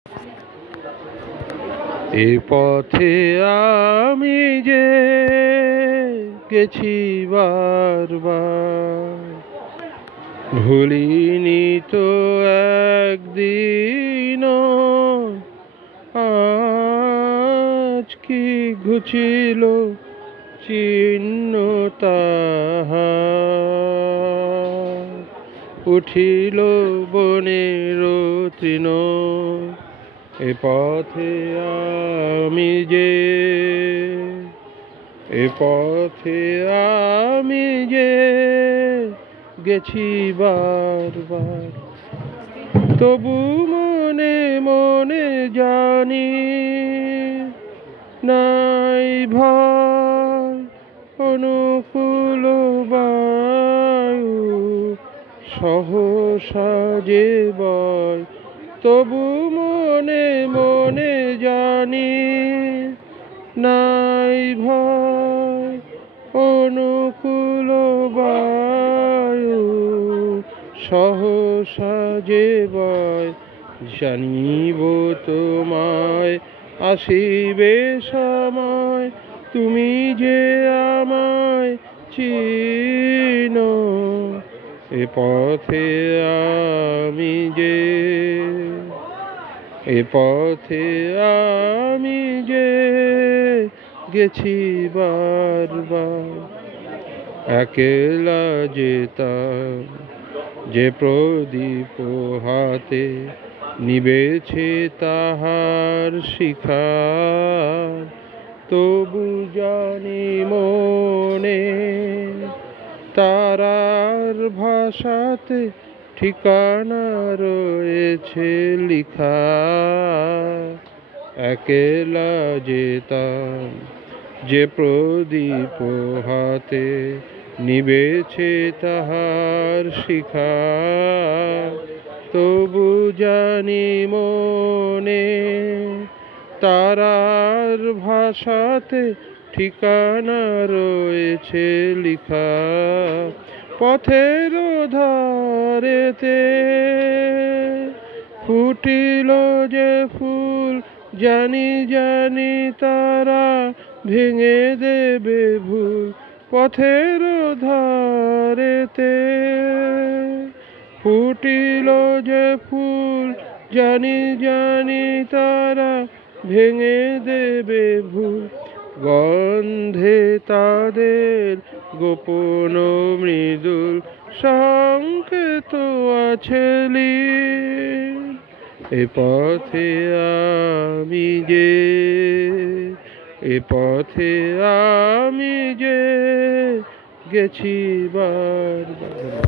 এ পথে আমি যে গেছি বারবার, ভুলিনি তো একদিনও। আজ কি ঘুচিল চিহ্ন তাহার, উঠিল বনের তৃণ। এ পথে আমি যে, এ পথে আমি যে গেছি বারবার, তবু মনে মনে জানি নাই ভয়। অনুকূল বায়ু সহসা যে বয়, তবু মনে মনে জানি নাই ভয়। অনুকূল বায়ু সহসা যে বয়, জানিব তোমায় আসিবে সময়। তুমি যে আমায় চিনো, এ পথে আমি যে, এ পথে আমি যে গেছি বারবার। একলা যেতাম যে প্রদীপ হাতে, নিবেছে তাহার শিখা। তবু জানি মনে তারার ভাষাতে ঠিকানা রয়েছে লিখা। একলা যেতাম যে প্রদীপ হাতে, নিবেছে তাহার শিখা। তবু জানি মনে তারার ভাষাতে ঠিকানা রয়েছে লিখা। পথের ধারেতে ফুটিল যে ফুল, জানি জানি তারা ভেঙে দেবে ভুল। পথের ধারেতে ফুটিল যে ফুল, জানি জানি তারা ভেঙে দেবে ভুল। গন্ধে তাদের গোপন মৃদুল সংকেত আছে লীন। এ পথে আমি যে, এ পথে আমি যে গেছি বারবার।